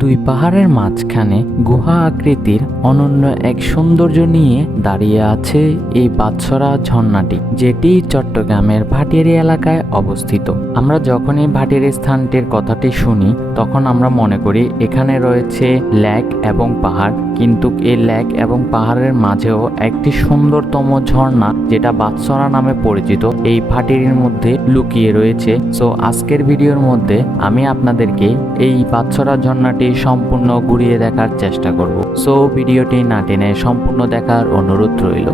দুই পাহাড়ের মাঝখানে গুহা আকৃতির অনন্য এক সৌন্দর্য নিয়ে দাঁড়িয়ে আছে এই বাৎসরা ঝর্ণাটি, যেটি চট্টগ্রামের ভাটিয়ারী এলাকায় অবস্থিত। আমরা যখন এই ভাটিয়ারী স্থানটির কথাটি শুনি তখন আমরা মনে করি এখানে রয়েছে লেক এবং পাহাড়, কিন্তু এই লেক এবং পাহাড়ের মাঝেও একটি সুন্দরতম ঝর্ণা যেটা বাৎসরা নামে পরিচিত এই ভাটিয়ারীর মধ্যে লুকিয়ে রয়েছে। সো আজকের ভিডিওর মধ্যে আমি আপনাদেরকে এই বাৎসরা ঝর্ণাটি সম্পূর্ণ ঘুরিয়ে দেখার চেষ্টা করব। সো ভিডিওটি না টেনে সম্পূর্ণ দেখার অনুরোধ রইল।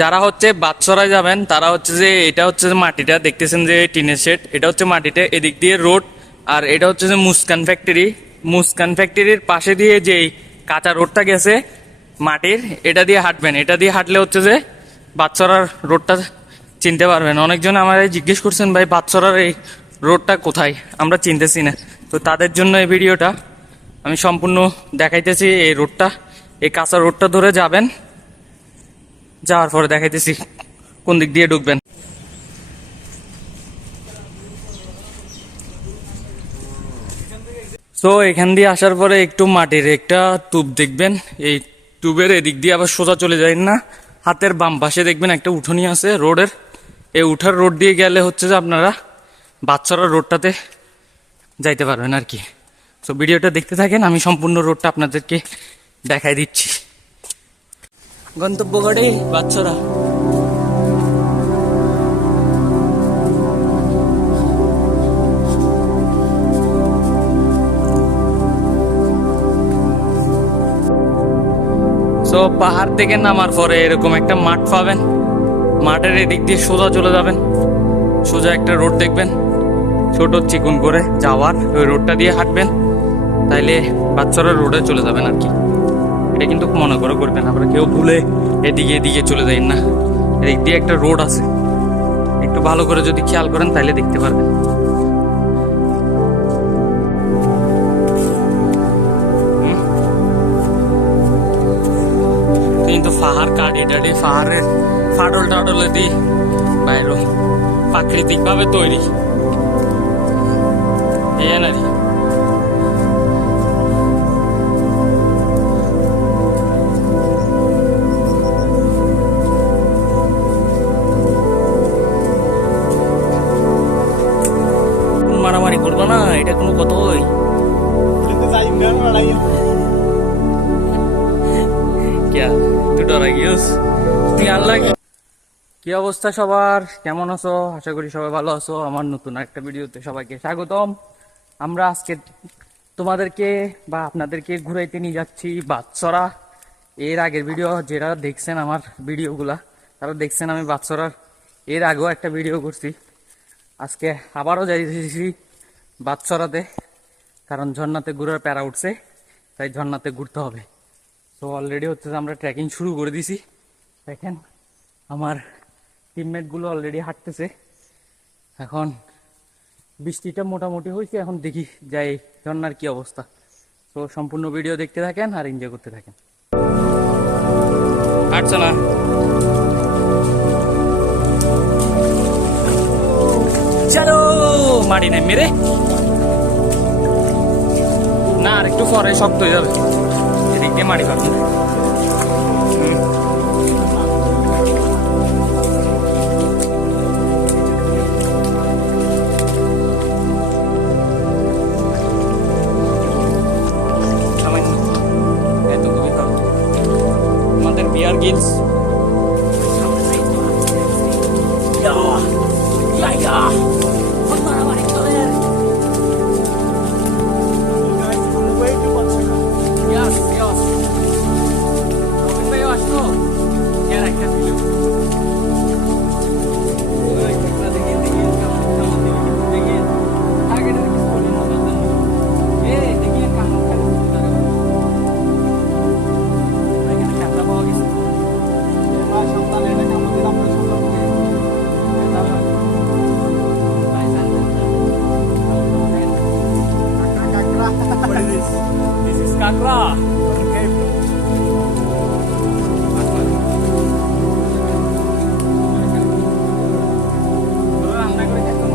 যারা হচ্ছে বাৎসরায় যাবেন তারা হচ্ছে যে এটা হচ্ছে যে মাটিটা দেখতেছেন যে টিনের শেড, এটা হচ্ছে মাটিটা, এদিক দিয়ে রোড, আর এটা হচ্ছে যে মুস্কান ফ্যাক্টরি। মুস্কান ফ্যাক্টরির পাশে দিয়ে যে কাঁচা রোডটা গেছে মাটির, এটা দিয়ে হাঁটবেন। এটা দিয়ে হাঁটলে হচ্ছে যে বাৎসরার রোডটা চিনতে পারবেন। অনেকজন আমার জিজ্ঞেস করছেন ভাই বাৎসরার এই রোডটা কোথায়, আমরা চিনতেছি না। তো তাদের জন্য এই ভিডিওটা আমি সম্পূর্ণ দেখাইতেছি। এই রোডটা, এই কাঁচা রোডটা ধরে যাবেন, যাওয়ার পরে দেখাইতেছি কোন দিক দিয়ে ঢুকবেন। সো এখান দিয়ে আসার পরে একটু মাটির একটা টুব দেখবেন, এই টুবের এদিক দিয়ে আবার সোজা চলে যায় না, হাতের বাম পাশে দেখবেন একটা উঠোনি আছে রোডের। এই উঠার রোড দিয়ে গেলে হচ্ছে যে আপনারা বাৎসরা রোডটাতে যাইতে পারবেন আর কি। সো ভিডিওটা দেখতে থাকেন, আমি সম্পূর্ণ রোডটা আপনাদেরকে দেখাই দিচ্ছি। গন্তব্যগড়ে বাৎসরা। তো পাহাড় থেকে নামার পরে এরকম একটা মাঠ পাবেন, মাঠের এদিক দিয়ে সোজা চলে যাবেন, সোজা একটা রোড দেখবেন ছোট চিকন করে যাওয়ার, ওই রোডটা দিয়ে হাঁটবেন, তাইলে বাৎসরার রোডে চলে যাবেন আর কি। এটা কিন্তু মনে করে করবেন, আমরা কেউ ভুলে এদিকে এদিকে চলে যাই না। এদিক দিয়ে একটা রোড আছে, একটু ভালো করে যদি খেয়াল করেন তাইলে দেখতে পারবেন। কিন্তু পাহাড় কাটি টাটি পাহাড়ের ফাটল টাটলে দি বাইর প্রাকৃতিক ভাবে তৈরি এনারি। মারামারি করবো না, এটা কোনো কথাই। কি অবস্থা সবার, কেমন আছো? আশা করি সবাই ভালো আছো। আমার নতুন একটা ভিডিওতে সবাইকে স্বাগতম। আমরা আজকে তোমাদেরকে বা আপনাদেরকে ঘুরাইতে নিয়ে যাচ্ছি বাৎসরা। এর আগের ভিডিও যেটা দেখছেন, আমার ভিডিওগুলা তারা দেখছেন, আমি বাৎসরার এর আগেও একটা ভিডিও করছি। আজকে আবারও যাইতেছি বাৎসরাতে, কারণ ঝর্ণাতে ঘুরার প্যারা উঠছে, তাই ঝর্ণাতে ঘুরতে হবে। তো অলরেডি হচ্ছে যে আমরা ট্রেকিং শুরু করে দিছি। দেখেন আমার টিমমেটগুলো অলরেডি হাঁটতেছে। এখন বৃষ্টিটা মোটামুটি হয়েছে, এখন দেখি যাই ঝর্ণার কি অবস্থা। তো সম্পূর্ণ ভিডিও দেখতে থাকেন আর এনজয় করতে থাকেন। হাঁটছে না, চলো মাটি নেই মেরে না, আর একটু পরে শক্ত হয়ে যাবে, এদিক দিয়ে মাটি পাবেন। আমাদের বিয়ার গিলস কাকড়া। রান্না করে খেতাম।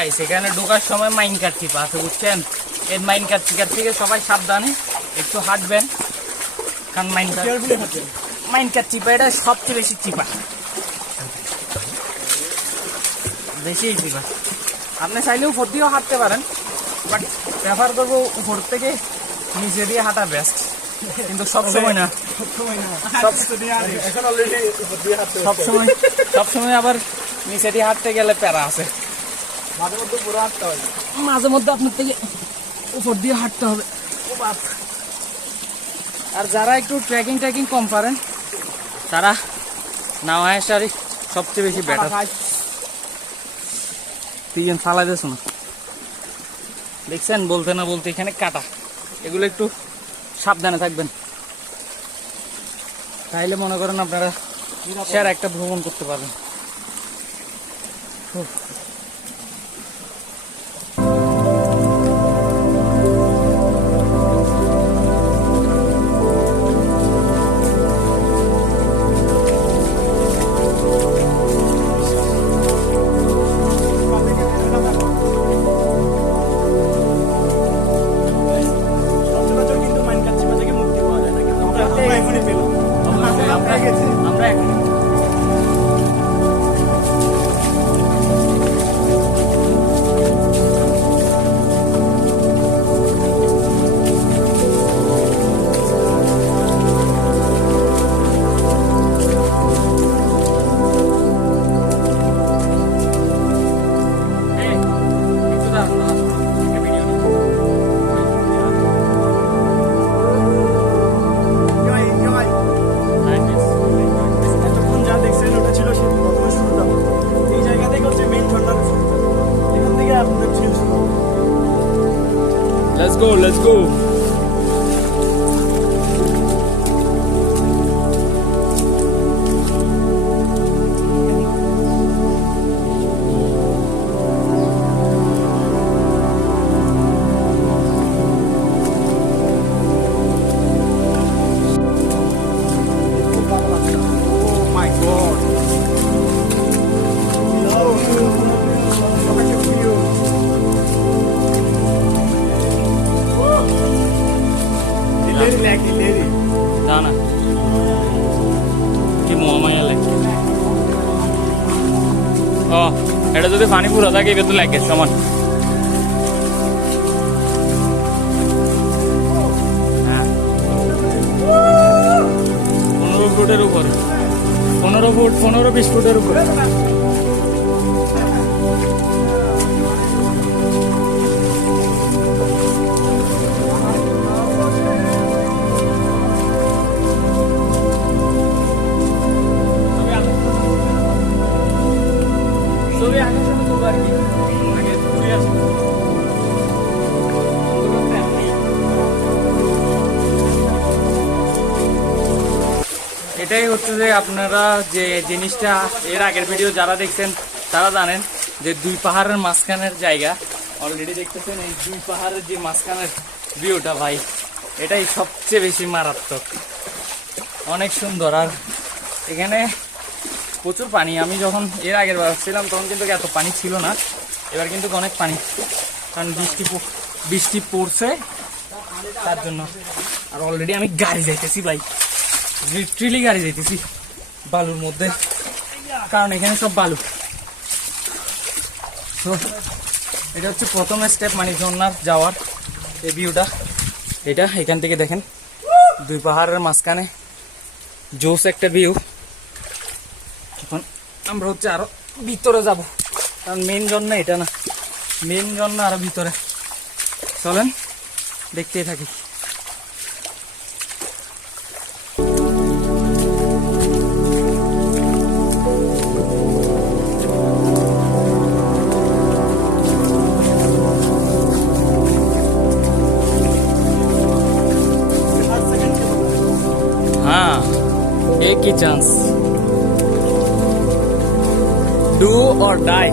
গাইস এখানে ঢোকার সময় মাইন কাট চিপা আছে বুঝছেন, এই মাইন কাট চিকার থেকে সবাই সাবধানে একটু হাঁটবেন, কারণ মাইন কাট চিপা এটা সবচেয়ে বেশি চিপা, বেশি চিপা। আপনি চাইলে উপর দিয়েও হাঁটতে পারেন, বাট প্রেফার করবো উপর থেকে নিচে দিয়ে হাঁটা বেস্ট, কিন্তু সবসময় না, সবসময় আবার নিচে দিয়ে হাঁটতে গেলে প্যারা আছে, মাঝে মধ্যে পুরো হাঁটতে হবে, মাঝে মধ্যে আপনার থেকে উপর দিয়ে হাঁটতে হবে। ও বাপ! আর যারা একটু ট্রেকিং কম পারেন তারা নাওয়া আসারই সবচেয়ে বেশি বেটার। তিনজন ফালাই দিয়েছ না, দেখছেন বলতে না বলতে এখানে কাটা, এগুলো একটু সাবধানে থাকবেন, তাইলে মনে করেন আপনারা সেরা একটা ভ্রমণ করতে পারবেন। আমরা এখন let's go. Oh my God. জানা কি মোহামায়া লাগে, ও এটা যদি পানি পুরো থাকে এটা তো লাগে সমান। হ্যাঁ 15 ফুটের উপরে, 15 ফুট 15-20 ফুটের উপরে। এটাই হচ্ছে যে আপনারা যে জিনিসটা এর আগের ভিডিও যারা দেখছেন তারা জানেন যে দুই পাহাড়ের মাঝখানের জায়গা, অলরেডি দেখতেছেন এই দুই পাহাড়ের যে মাঝখানের ভিউটা ভাই, এটাই সবচেয়ে বেশি মারাত্মক, অনেক সুন্দর। আর এখানে প্রচুর পানি, আমি যখন এর আগের বার ছিলাম তখন কিন্তু এত পানি ছিল না, এবার কিন্তু অনেক পানি, কারণ বৃষ্টি পড়ছে তার জন্য। আর অলরেডি আমি গাড়ি যাইতেছি ভাই, লিটারেলি গাড়ি যাইতেছি বালুর মধ্যে, কারণ এখানে সব বালু। তো এটা হচ্ছে প্রথম স্টেপ, মানে ঝর্ণার যাওয়ার এই ভিউটা, এটা এখান থেকে দেখেন দুই পাহাড়ের মাঝখানে জোস একটা ভিউ। এখন আমরা হচ্ছে আরো ভিতরে যাব, কারণ মেন ঝর্ণা এটা না, মেন ঝর্ণা আরো ভিতরে, চলেন দেখতেই থাকি। हाँ एक ही चांस, डू और डाई।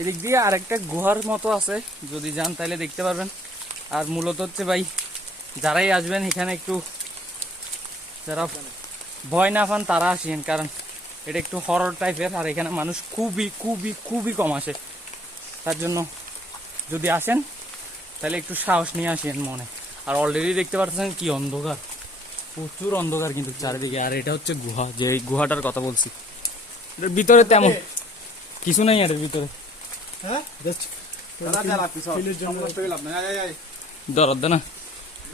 এদিক দিয়ে আরেকটা গুহার মতো আছে, যদি যান তাহলে দেখতে পারবেন। আর মূলত হচ্ছে ভাই, যারাই আসবেন এখানে একটু যারা ভয় না পান তারা আসেন, কারণ এটা একটু হরর টাইপের, আর এখানে মানুষ খুবই খুবই খুবই কম আসে। তার জন্য যদি আসেন তাহলে একটু সাহস নিয়ে আসেন মনে। আর অলরেডি দেখতে পাচ্ছেন কি অন্ধকার, প্রচুর অন্ধকার কিন্তু চারিদিকে। আর এটা হচ্ছে গুহা, যে এই গুহাটার কথা বলছি। এটার ভিতরে তেমন কিছু নেই, এটার ভিতরে হ্যাঁ জাস্ট ফিলের জন্য দরদ না।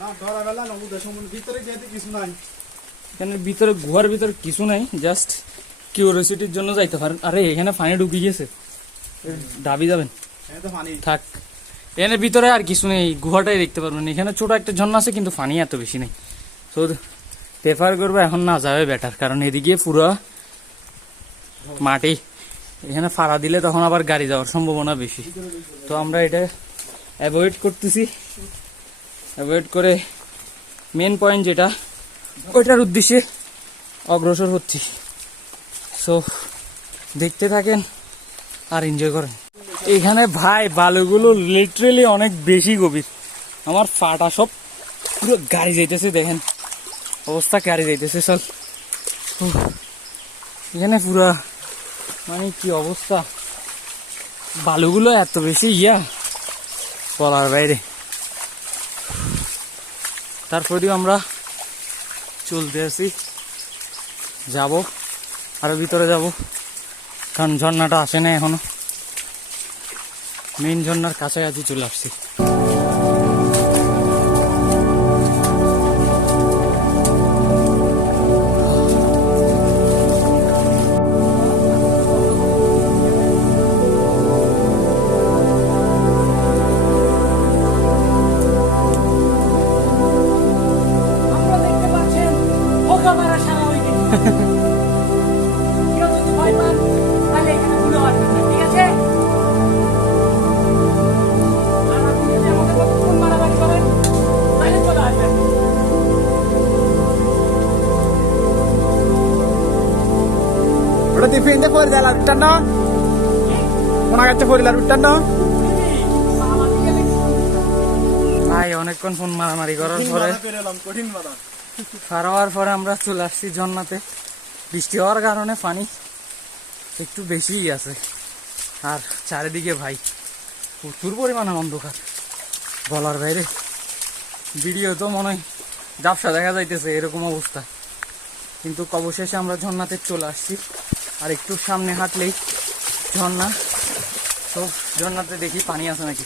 না ধরা বেলা না উদয় সম্বন্ধে ভিতরে যেতে কিছু নাই। এখানে ভিতরে গুহার ভিতরে কিছু নাই, জাস্ট কিউরিওসিটির জন্য যাইতে পারেন। আরে এখানে পানি ঢুকে গেছে, ডাবি যাবেন এখানে তো পানি থাক। এখানে ভিতরে আর কিছু নেই, গুহাটাই দেখতে পারবেন। এখানে ছোট একটা ঝর্ণা আছে, কিন্তু পানি এত বেশি নেই। তো প্রেফার করবো এখন না যাবে বেটার, কারণ এদিকে পুরো মাটি, এখানে ফাড়া দিলে তখন আবার গাড়ি যাওয়ার সম্ভাবনা বেশি। তো আমরা এটা অ্যাভয়েড করতেছি, অ্যাভয়েড করে মেন পয়েন্ট যেটা ওইটার উদ্দেশ্যে অগ্রসর হচ্ছি। সো দেখতে থাকেন আর এনজয় করেন। এখানে ভাই বালুগুলো লিটারেলি অনেক বেশি গভীর, আমার পাটা সব পুরো গাড়ি যাইতেছে, দেখেন অবস্থা গাড়ি যাইতেছে চল। এখানে পুরা মানে কি অবস্থা, বালুগুলো এত বেশি বলার বাইরে। তারপরেও আমরা চলতে আছি, যাব আরো ভিতরে যাব, কারণ ঝর্ণাটা আসে না এখনো। মেইন ঝর্ণার কাছাকাছি চলে আসছি। ওটা টিফিনতে পরে যায় আর উঠটান না মনে কাছে পড়িল আর উঠটান না ভাই অনেকক্ষণ ফোন মারামারি করার পরে কঠিন বাধা হারাবার পরে আমরা চলে আসছি ঝর্ণাতে। বৃষ্টি হওয়ার কারণে পানি একটু বেশিই আছে, আর চারিদিকে ভাই প্রচুর পরিমাণে অন্ধকার, বলার বাইরে। ভিডিও তো মনে হয় ঝাপসা দেখা যাইতেছে এরকম অবস্থা, কিন্তু অবশেষে আমরা ঝর্ণাতে চলে আসছি। আর একটু সামনে হাঁটলেই ঝর্ণা, তো ঝর্ণাতে দেখি পানি আছে নাকি।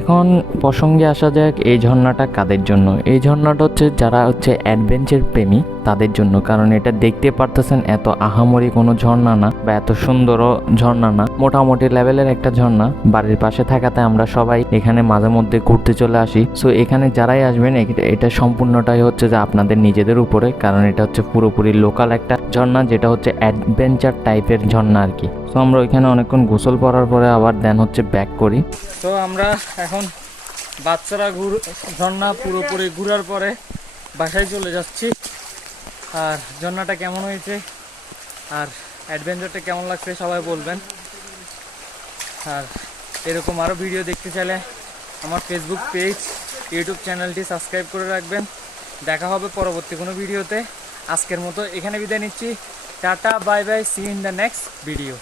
এখন প্রসঙ্গে আসা যাক, এই ঝর্ণাটা কাদের জন্য। এই ঝর্ণাটা হচ্ছে যারা হচ্ছে অ্যাডভেঞ্চার প্রেমী তাদের জন্য, কারণ এটা দেখতে পারতেছেন এত আহামরি কোনো ঝর্ণা না, বা এত সুন্দরও ঝর্ণা না, মোটামুটি লেভেলের একটা ঝর্ণা। বাড়ির পাশে থাকাতে আমরা সবাই এখানে মাঝে মধ্যে ঘুরতে চলে আসি। সো এখানে যারাই আসবেন এটা সম্পূর্ণটাই হচ্ছে যে আপনাদের নিজেদের উপরে, কারণ এটা হচ্ছে পুরোপুরি লোকাল একটা ঝর্ণা, যেটা হচ্ছে অ্যাডভেঞ্চার টাইপের ঝর্ণা আর কি। তো আমরা ওইখানে অনেকক্ষণ গোসল করার পরে আবার দেন হচ্ছে ব্যাক করি। তো আমরা এখন বাচ্চারা ঝর্ণা পুরোপুরি ঘুরার পরে বাসায় চলে যাচ্ছি। আর ঝর্ণাটা কেমন হয়েছে আর অ্যাডভেঞ্চারটা কেমন লাগছে সবাই বলবেন। আর এরকম আরও ভিডিও দেখতে চাইলে আমার ফেসবুক পেজ, ইউটিউব চ্যানেলটি সাবস্ক্রাইব করে রাখবেন। দেখা হবে পরবর্তী কোনো ভিডিওতে। আজকের মতো এখানে বিদায় নিচ্ছি। Ta-ta, bye bye, see in the next video.